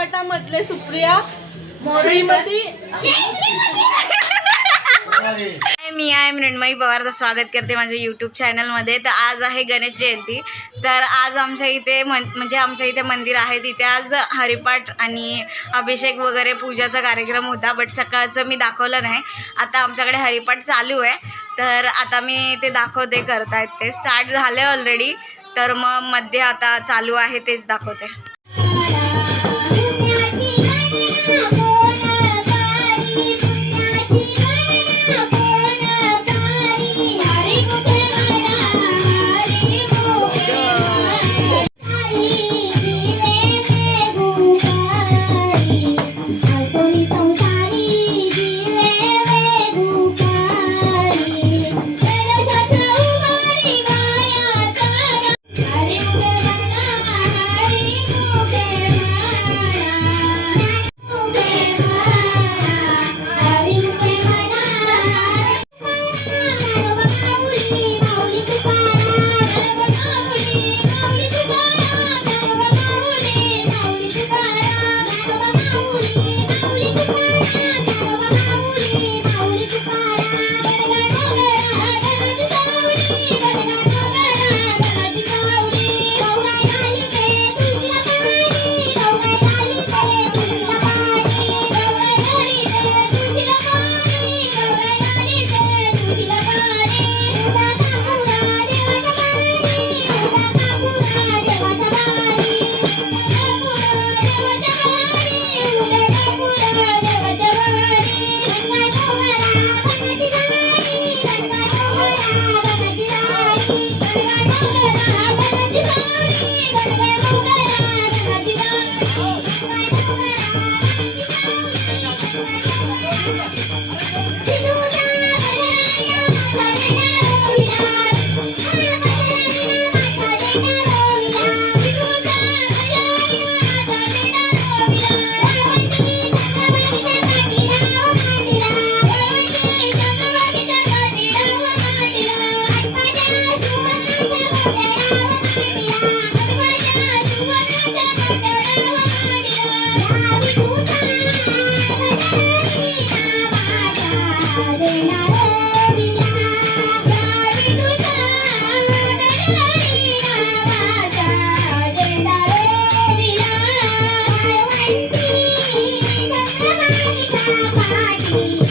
चित्रपटामधले सुप्रिया श्रीमती मी आहे मृण्मयी पवार. स्वागत करते माझ्या यूट्यूब चॅनलमध्ये तर आज आहे गणेश जयंती. तर आज आमच्या इथे मन म्हणजे आमच्या इथे मंदिर आहे. तिथे आज हरिपाठ आणि अभिषेक वगैरे पूजाचा कार्यक्रम होता. बट सकाळचं मी दाखवलं नाही. आता आमच्याकडे हरिपाठ चालू आहे. तर आता मी ते दाखवते करतायत ते. स्टार्ट झाले ऑलरेडी तर मग मध्ये आता चालू आहे तेच दाखवते. Thank.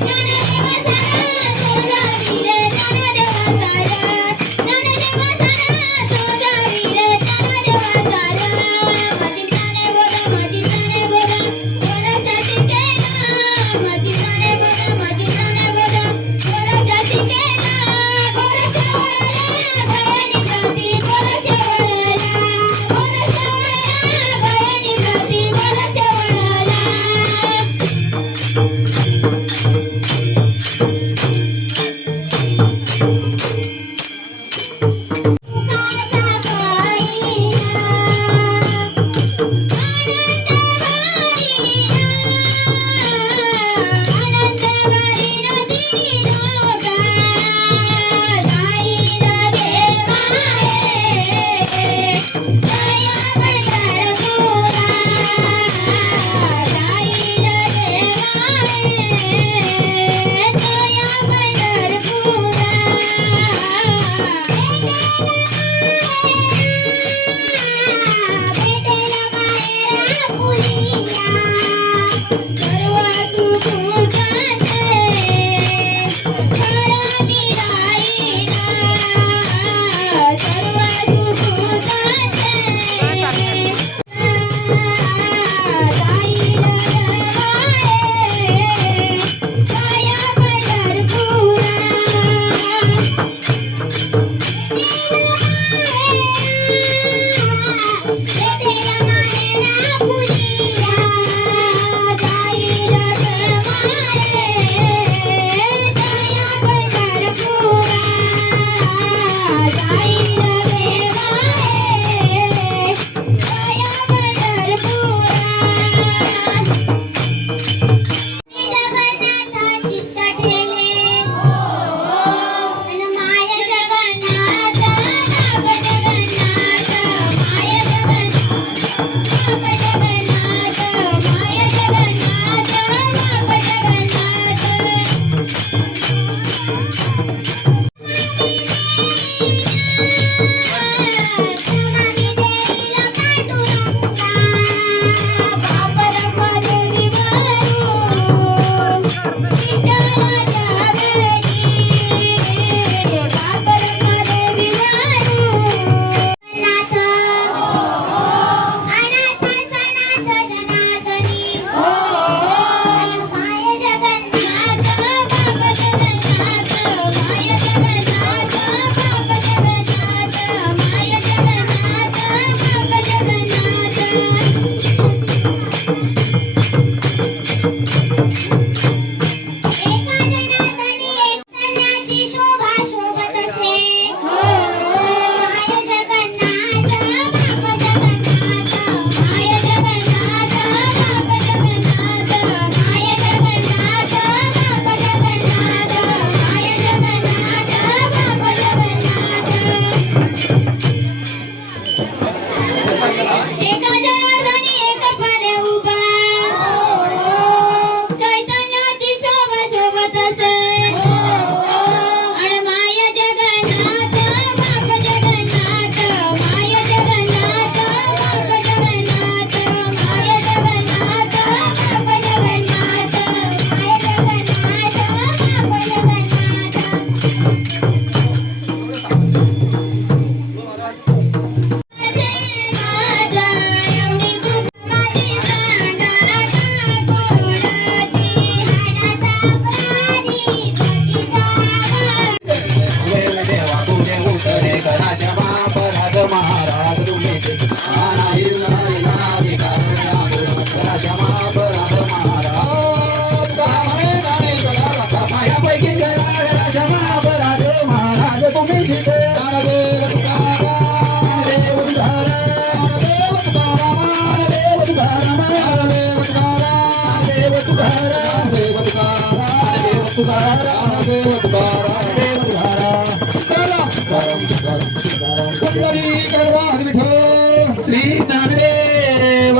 Yeah. श्री नामदेव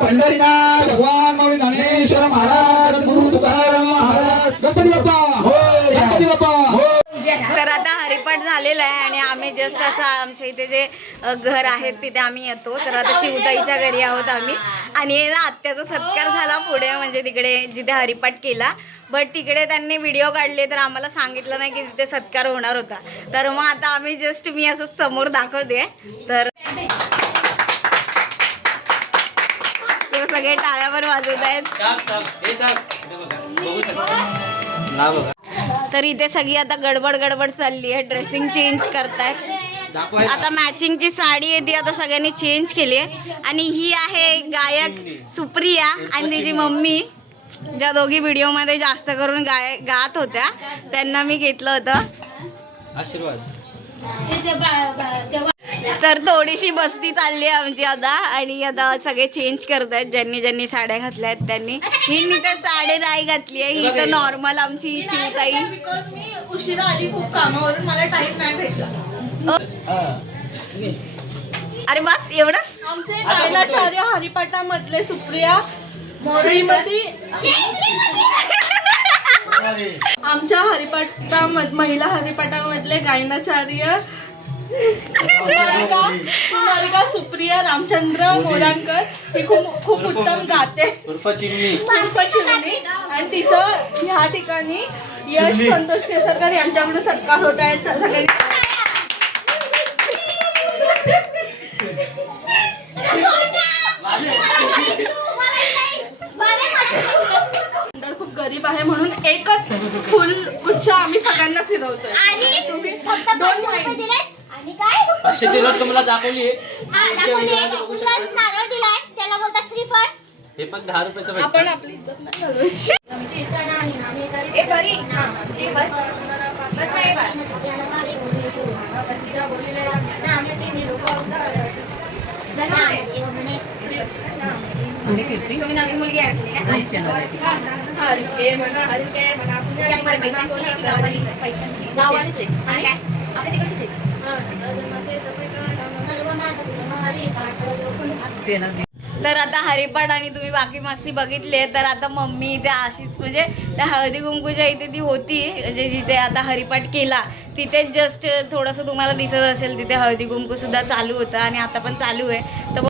पंढरीनाथ भगवान मौली ज्ञानेश्वर महाराज गुरु तुकाराम महाराज गणपती बाप्पा हो गणपती बाप्पा हो. तर आता हरिपाठ झालेला आहे आणि आम्ही जस्ट असं आमच्या इथे जे घर आहेत तिथे आम्ही येतो. तर आता चिवताईच्या घरी आहोत आम्ही. आणि आत्याचा सत्कार झाला पुढे म्हणजे तिकडे जिथे हरिपाठ केला. बट तिकडे त्यांनी व्हिडिओ काढले तर आम्हाला सांगितलं नाही की तिथे सत्कार होणार होता. तर मग आता आम्ही जस्ट मी असं समोर दाखवते. तर ते सगळे टाळ्यावर वाजवत आहेत. तर इथे सगळी आता गडबड गडबड चालली आहे. ड्रेसिंग चेंज करतायत. आता मॅचिंगची साडी आहे ती आता सगळ्यांनी चेंज केली आहे. आणि ही आहे गायक सुप्रिया आणि तिची मम्मी ज्या दोघी व्हिडिओमध्ये जास्त करून गाय गात होत्या. त्यांना मी घेतलं होतं. आशीर्वाद. तर थोडीशी बस्ती चालली आहे आमची आता. आणि आता सगळे चेंज करत आहेत. ज्यांनी ज्यांनी साड्या घातल्या आहेत त्यांनी. ही तर साडी नाही घातली आहे. ही तर नॉर्मल आमची चिवताई बिकॉज मी उशिरा आली खूप कामावरून. मला टाइम नाही भेटला. अरे बस एवढंच? आमचे गायनाचार्य हरिपाठामधले सुप्रिया श्रीमती आमच्या हरिपाठा महिला हरिपाठामधले गायनाचार्य कुमारिका कुमारिका सुप्रिया रामचंद्र मोरांकर ही खूप खूप उत्तम गाते. उर्फ चिमणी. उर्फ चिमणी. आणि तिचं ह्या ठिकाणी यश संतोष केसरकर यांच्याकडून सत्कार होत आहेत सगळ्यांनी खूप गरीब आहे म्हणून एकच फुल गुच्छ आम्ही सगळ्यांना फिरवतोय. आणि तुम्ही फक्त दोन तेरा तुम्हाला दाखवली हा, नारळ दिलाय त्याला बोलतात श्रीफळ हे पण दहा रुपयाचं भेटतं. आपण आपली इज्जत नाही घालवायची ए बरी हा, ए बस बस नाही बाळ. जन्म आहे. तुम्ही नवीन मुलगी आणली का? म्हणा म्हणा. आणि काय? आपल्या तिकडचीच आहे. तर आता हरिपाठ आणि तुम्ही बाकी मस्ती बघितले तर आता मम्मी इथे अशीच म्हणजे त्या हळदी कुंकूच्या इथे ती होती. म्हणजे जिथे आता हरिपाठ केला तिथे जस्ट थोडंसं तुम्हाला दिसत असेल तिथे हळदी कुंकू सुद्धा चालू होतं आणि आता पण चालू आहे. तर